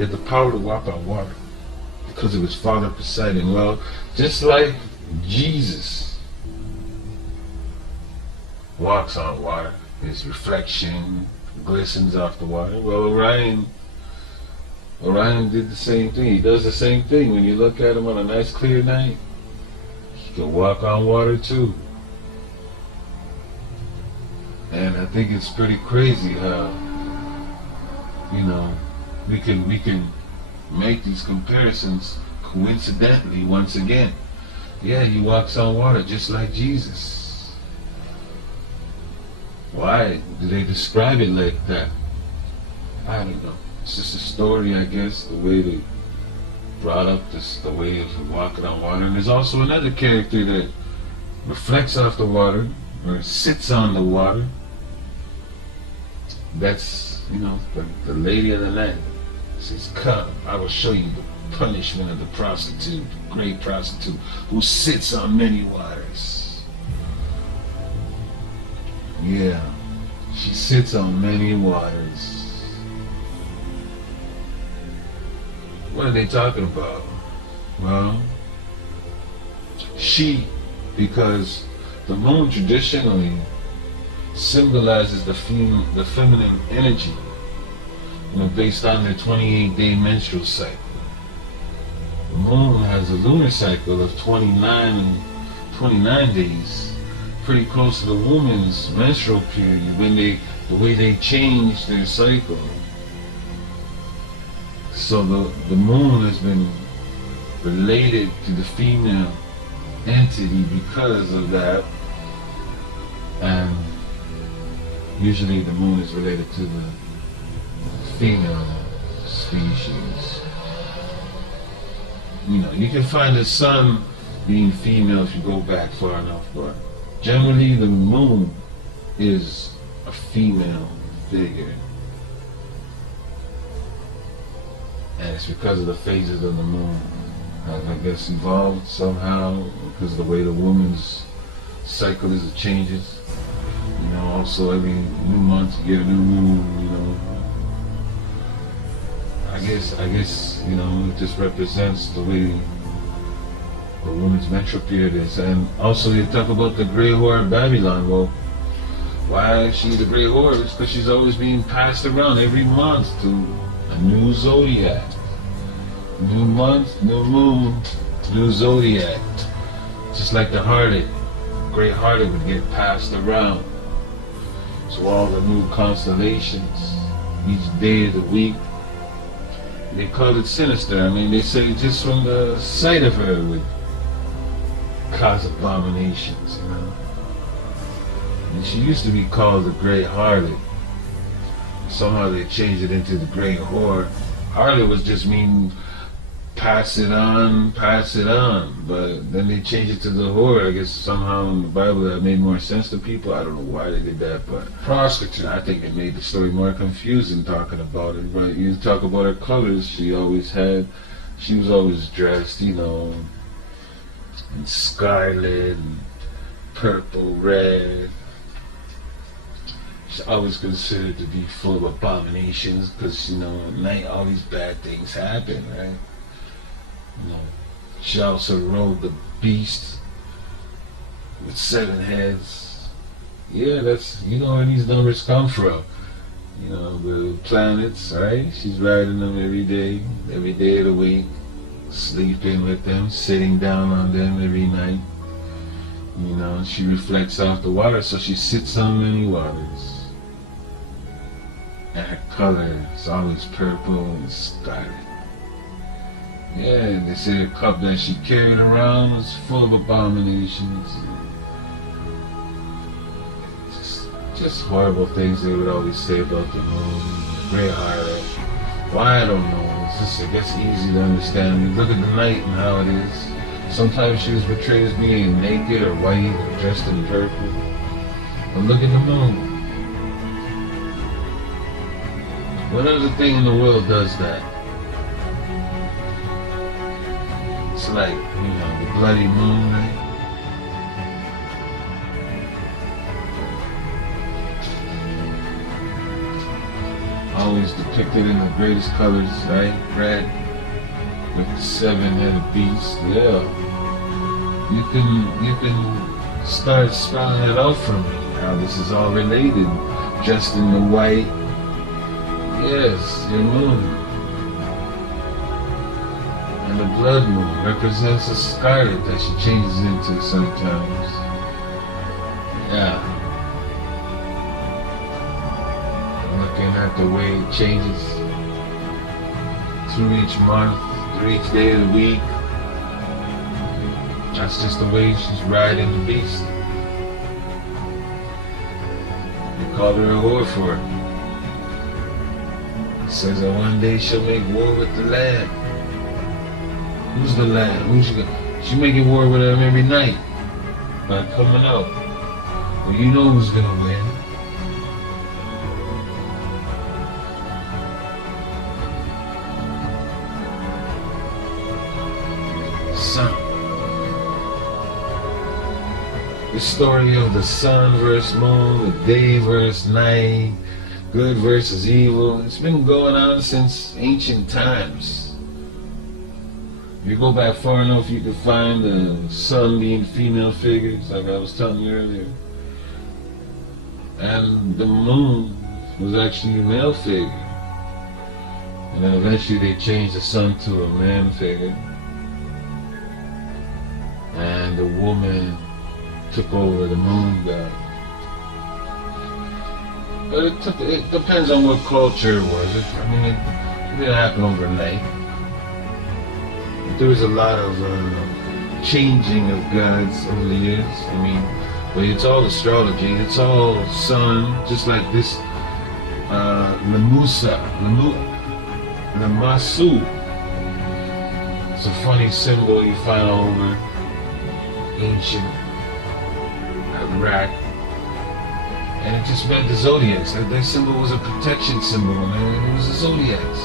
He had the power to walk on water because of his Father presiding. Well, just like Jesus walks on water, his reflection glistens off the water. Well, Orion did the same thing. He does the same thing. When you look at him on a nice clear night, he can walk on water too. And I think it's pretty crazy how, we can make these comparisons coincidentally once again. Yeah, he walks on water just like Jesus. Why do they describe it like that? I don't know. It's just a story, I guess, the way they brought up the way of walking on water. And there's also another character that reflects off the water, or sits on the water. That's, the lady of the land. Says, come, I will show you the punishment of the prostitute, the great prostitute, who sits on many waters. Yeah, she sits on many waters. What are they talking about? Well, because the moon traditionally symbolizes the feminine energy, based on their 28-day menstrual cycle. The moon has a lunar cycle of 29 days, pretty close to the woman's menstrual period, the way they change their cycle. So the moon has been related to the female entity because of that, and usually the moon is related to the female species. You can find the sun being female if you go back far enough, but generally the moon is a female figure. And it's because of the phases of the moon has, I guess, evolved somehow because of the way the woman's cycle is, it changes. Also every new month you get a new moon, I guess, it just represents the way the woman's menstrual period is. And also you talk about the gray whore of Babylon. Well, why is she the gray whore? It's because she's always being passed around every month to a new zodiac. New month, new moon, new zodiac. Just like the harlot, great harlot would get passed around. So all the new constellations, each day of the week, they call it sinister. They say just from the sight of her would cause abominations, And she used to be called the great harlot. Somehow they changed it into the great whore. Harlot was just mean pass it on, but then they changed it to the whore. I guess somehow in the Bible that made more sense to people. I don't know why they did that, but prostitute, I think it made the story more confusing talking about it. But you talk about her colors, she was always dressed, in scarlet and purple, red. She's always considered to be full of abominations because, at night all these bad things happen, right? She also rode the beast with 7 heads. Yeah, that's, where these numbers come from. The planets, right? She's riding them every day of the week, sleeping with them, sitting down on them every night. She reflects off the water, so she sits on many waters. And her color is always purple and scarlet. Yeah, they say the cup that she carried around was full of abominations. Just horrible things they would always say about the moon, the gray harlot. Why, I don't know. It's just, I guess, easy to understand. Look at the night and how it is. Sometimes she was portrayed as being naked or white or dressed in purple. But look at the moon. What other thing in the world does that? It's like, the bloody moon, right? always depicted in the greatest colors, right? Red with the seven-headed beast. Yeah, you can start spelling it out for me. How this is all related. Dressed in the white. Yes, your moon. And the blood moon represents a scarlet that she changes into sometimes. Yeah. Looking at the way it changes through each month, through each day of the week. That's just the way she's riding the beast. They called her a whore for it. It says that one day she'll make war with the Lamb. Who's the Lamb? Who's she gonna? She making war with him every night by coming out. Well, you know who's gonna win. Sun. The story of the sun versus moon, the day versus night, good versus evil. It's been going on since ancient times. If you go back far enough, you can find the sun being female figures, like I was telling you earlier. And the moon was actually a male figure. And then eventually they changed the sun to a man figure. And the woman took over the moon god. But it depends on what culture it was. It didn't happen overnight. But there was a lot of changing of gods over the years. But it's all astrology. It's all sun, just like this Lamusa, Lamasu. It's a funny symbol you find all over ancient Iraq, and it just meant the zodiacs. That symbol was a protection symbol, and it was the zodiacs.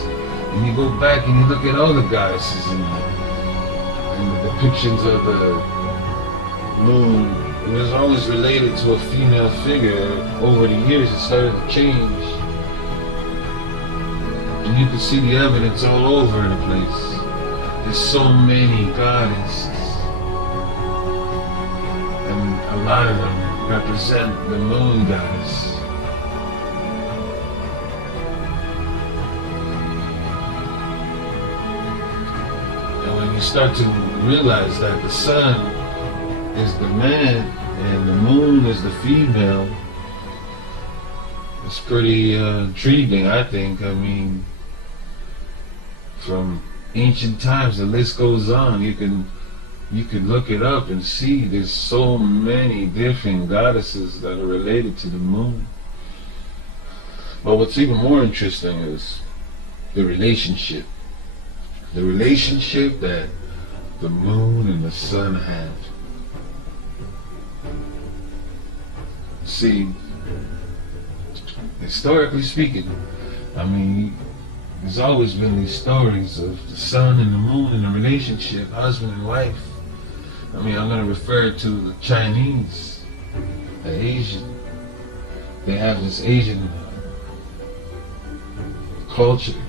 And you go back and you look at all the goddesses and the depictions of the moon. It was always related to a female figure. Over the years, it started to change, and you can see the evidence all over the place. There's so many goddesses. A lot of them represent the moon goddess. And when you start to realize that the sun is the man and the moon is the female, it's pretty intriguing, I think. From ancient times, the list goes on. You can look it up and see there's so many different goddesses that are related to the moon. But what's even more interesting is the relationship. The relationship that the moon and the sun have. See, historically speaking, there's always been these stories of the sun and the moon and the relationship, husband and wife. I'm going to refer to the Chinese, the Asian. They have this Asian culture.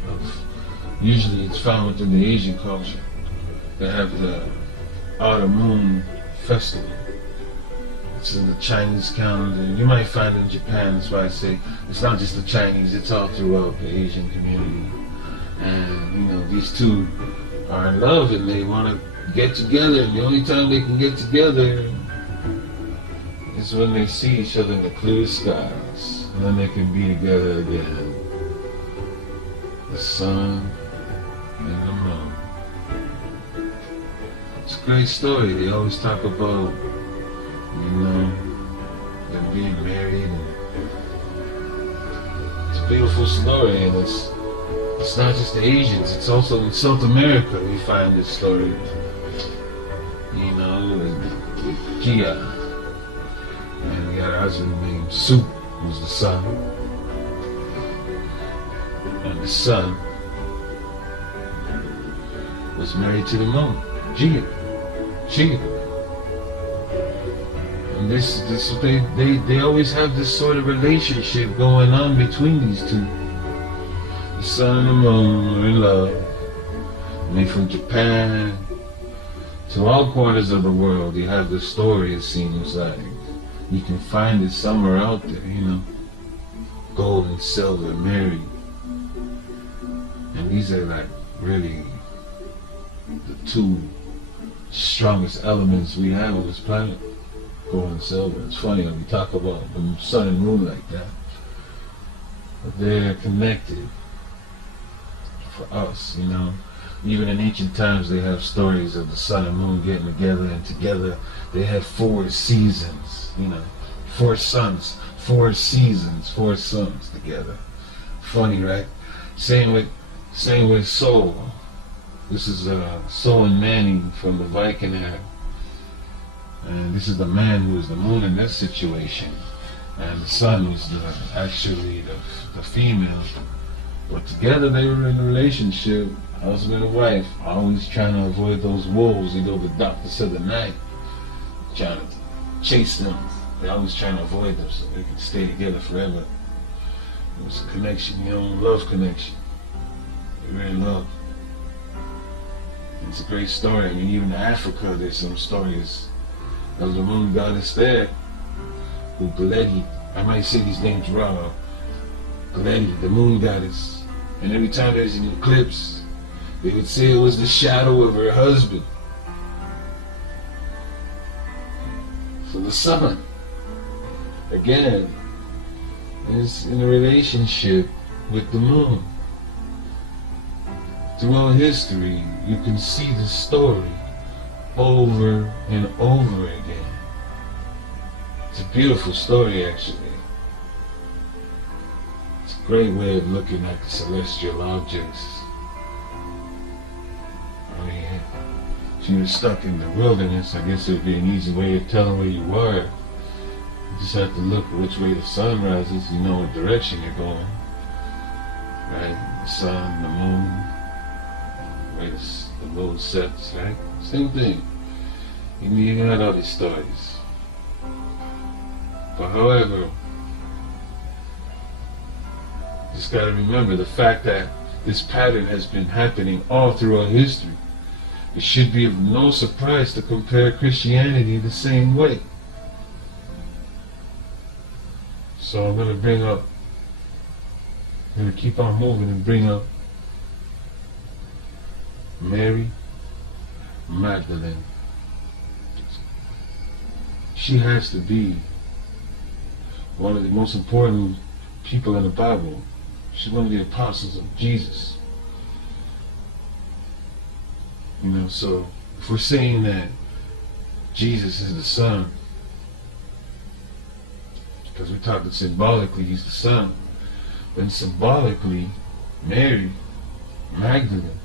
Usually it's found within the Asian culture. They have the autumn moon festival. It's in the Chinese calendar. You might find it in Japan. That's why I say it's not just the Chinese, it's all throughout the Asian community. And these two are in love and they want to get together, and the only time they can get together is when they see each other in the clear skies, and then they can be together again. The sun and the moon. It's a great story. They always talk about, them being married, and it's a beautiful story, and it's not just the Asians, it's also in South America we find this story. With Kia. And we had a husband named Su, who's the sun. And the sun was married to the moon, Gia. And they always have this sort of relationship going on between these two. sun and the moon are in love. And they from Japan to all corners of the world. You have this story, it seems like. You can find it somewhere out there, you know. Gold and silver married. And these are like really the two strongest elements we have on this planet. Gold and silver. It's funny when we talk about the sun and moon like that. But they're connected for us, you know. Even in ancient times they have stories of the sun and moon getting together, and together they have 4 seasons, you know. 4 suns, 4 seasons, 4 suns together. Funny, right? Same with Sol. This is Sol and Manning from the Viking era. And this is the man who is the moon in this situation. And the sun was actually the female. But together they were in a relationship, husband and wife, always trying to avoid those wolves. You know, the doctor said the night, trying to chase them. They're always trying to avoid them so they can stay together forever. It was a connection, you know, love connection. They really love. It's a great story. I mean, even in Africa, there's some stories of the moon goddess there, who Galeti, I might say these names wrong, Galeti, the moon goddess. And every time there's an eclipse, they would say it was the shadow of her husband. So the sun, again, is in a relationship with the moon. Throughout history, you can see the story over and over again. It's a beautiful story, actually. It's a great way of looking at the celestial objects. I mean, if you were stuck in the wilderness, I guess it would be an easy way of telling where you were. You just have to look at which way the sun rises, you know what direction you're going. Right? The sun, the moon, where the moon sets, right? Same thing. You had all these stories. But however, just gotta remember the fact that this pattern has been happening all throughout history. It should be of no surprise to compare Christianity the same way. So I'm gonna keep on moving and bring up Mary Magdalene. She has to be one of the most important people in the Bible. She's one of the apostles of Jesus. You know, so if we're saying that Jesus is the Son, because we're talking symbolically, he's the Son, then symbolically, Mary Magdalene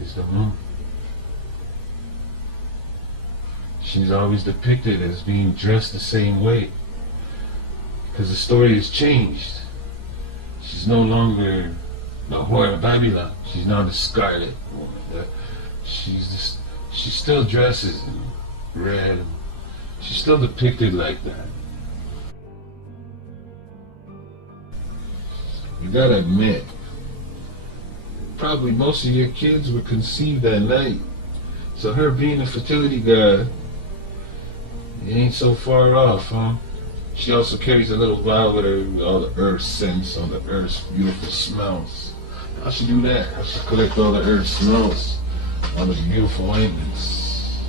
is the moon. She's always depicted as being dressed the same way, because the story has changed. She's no longer the whore of Babylon. She's now the scarlet woman. She still dresses in red. She's still depicted like that. You gotta admit, probably most of your kids were conceived that night. So her being a fertility god, it ain't so far off, huh? She also carries a little vial with her with all the earth scents, all the earth's beautiful smells. How she do that? How she collect all the earth smells, all the beautiful ointments?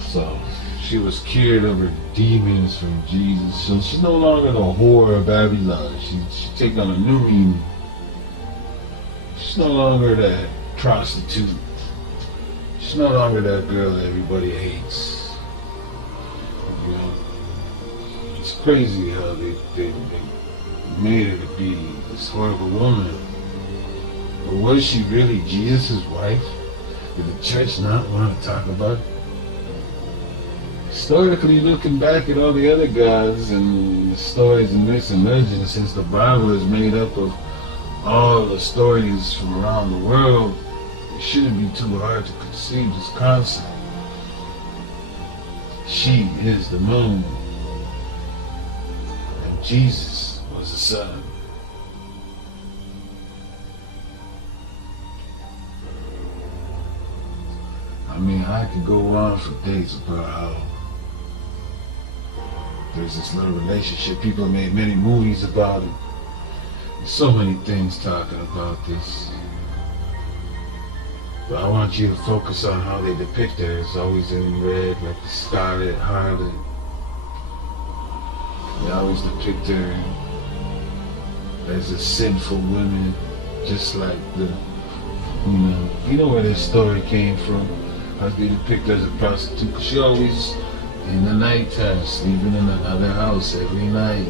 So she was cured of her demons from Jesus. So she's no longer the whore of Babylon. She take on a new meaning. She's no longer that prostitute. She's no longer that girl that everybody hates. You know, it's crazy how they made her to be this horrible woman. But was she really Jesus' wife? Did the church not want to talk about it? Historically, looking back at all the other gods and the stories and myths and legends, since the Bible is made up of all the stories from around the world, it shouldn't be too hard to conceive this concept. She is the moon, and Jesus was the sun. I could go on for days about how there's this little relationship. People made many movies about it. There's so many things talking about this. But I want you to focus on how they depict her. It's always in red, like the scarlet harlot. They always depict her as a sinful woman, just like the, you know where this story came from. How they depict her as a prostitute. 'Cause she always, in the nighttime, sleeping in another house every night.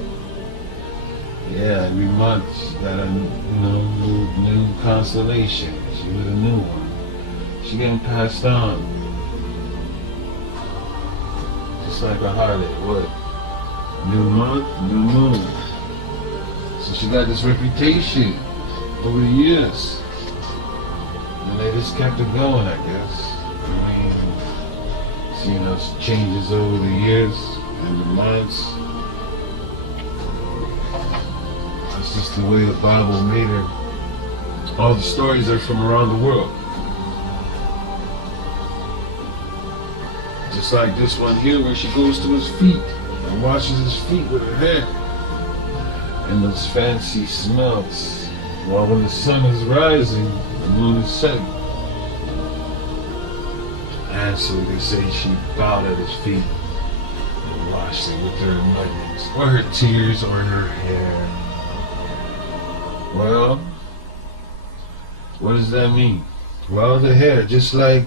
Yeah, every month she got a new constellation. She was a new one. She getting passed on. Just like a harlot. What? New month, new moon. So she got this reputation over the years. And they just kept it going, I guess. I mean, seeing how it changes over the years and the months. That's just the way the Bible made her. All the stories are from around the world. Just like this one here where she goes to his feet and washes his feet with her hair. And those fancy smells. While when the sun is rising, the moon is setting. And so they say she bowed at his feet and washed it with her emotions, or her tears, or her hair. Well, what does that mean? Well, the hair, just like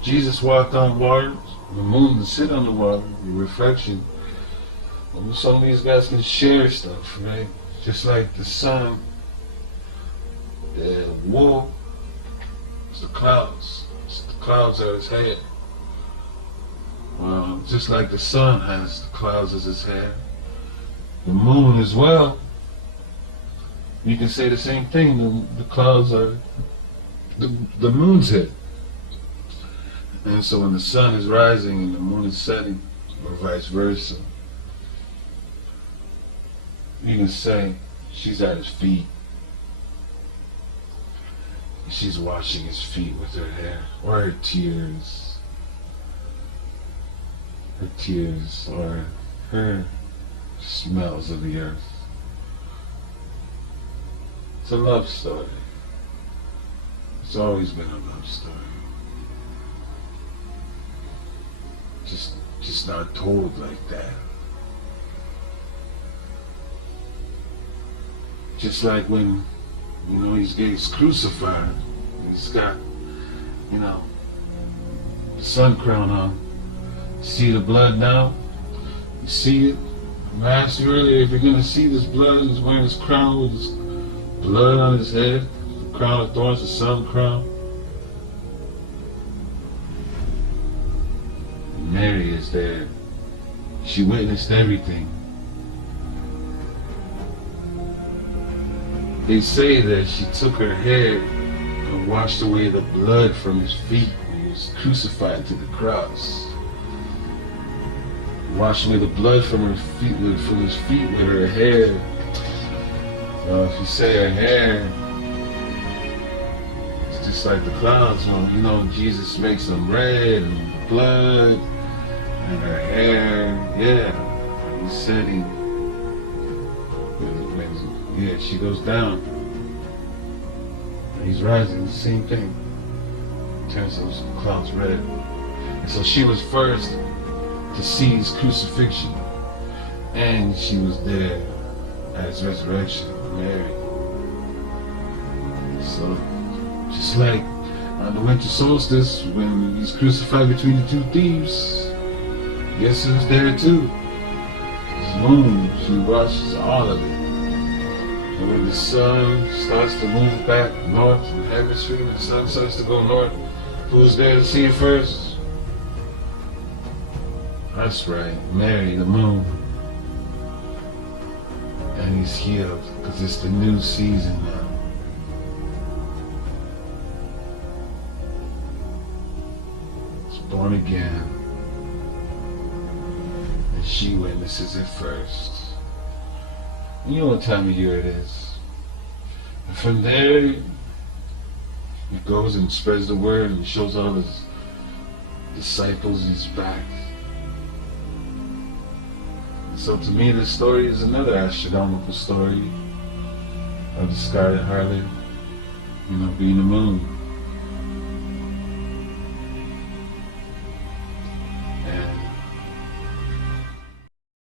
Jesus walked on water, the moon to sit on the water, the reflection. Well, some of these guys can share stuff, right? Just like the sun, the wool, it's the clouds. It's the clouds are his head. Well, just like the sun has the clouds as his hair, the moon as well. You can say the same thing. The clouds are the moon's head. And so when the sun is rising and the moon is setting, or vice versa, you can say she's at his feet. She's washing his feet with her hair, or her tears. Her tears, or her smells of the earth. It's a love story. It's always been a love story. Just not told like that. Just like when, he gets crucified, he's got, the sun crown on. See the blood now? You see it? I asked you earlier if you're going to see this blood. He's wearing his crown with his blood on his head, the crown of thorns, the sun crown. Mary is there. She witnessed everything. They say that she took her hair and washed away the blood from his feet when he was crucified to the cross. Washed away the blood from his feet with her hair. Well, if you say her hair, it's just like the clouds. Jesus makes them red and blood. And her hair, yeah, he's setting. Yeah, she goes down. And he's rising, the same thing. Turns those clouds red. And so she was first to see his crucifixion. And she was there at his resurrection, Mary. So, just like on the winter solstice, when he's crucified between the two thieves, guess who's there too? His moon. She washes all of it. And when the sun starts to move back north in the hemisphere, when the sun starts to go north, who's there to see it first? That's right, Mary, the moon. And he's healed, because it's the new season now. It's born again. She witnesses it first. You know what time of year it is. And from there, it goes and spreads the word and shows all his disciples is back. So to me, this story is another astronomical story of the scarlet harlot, being the moon.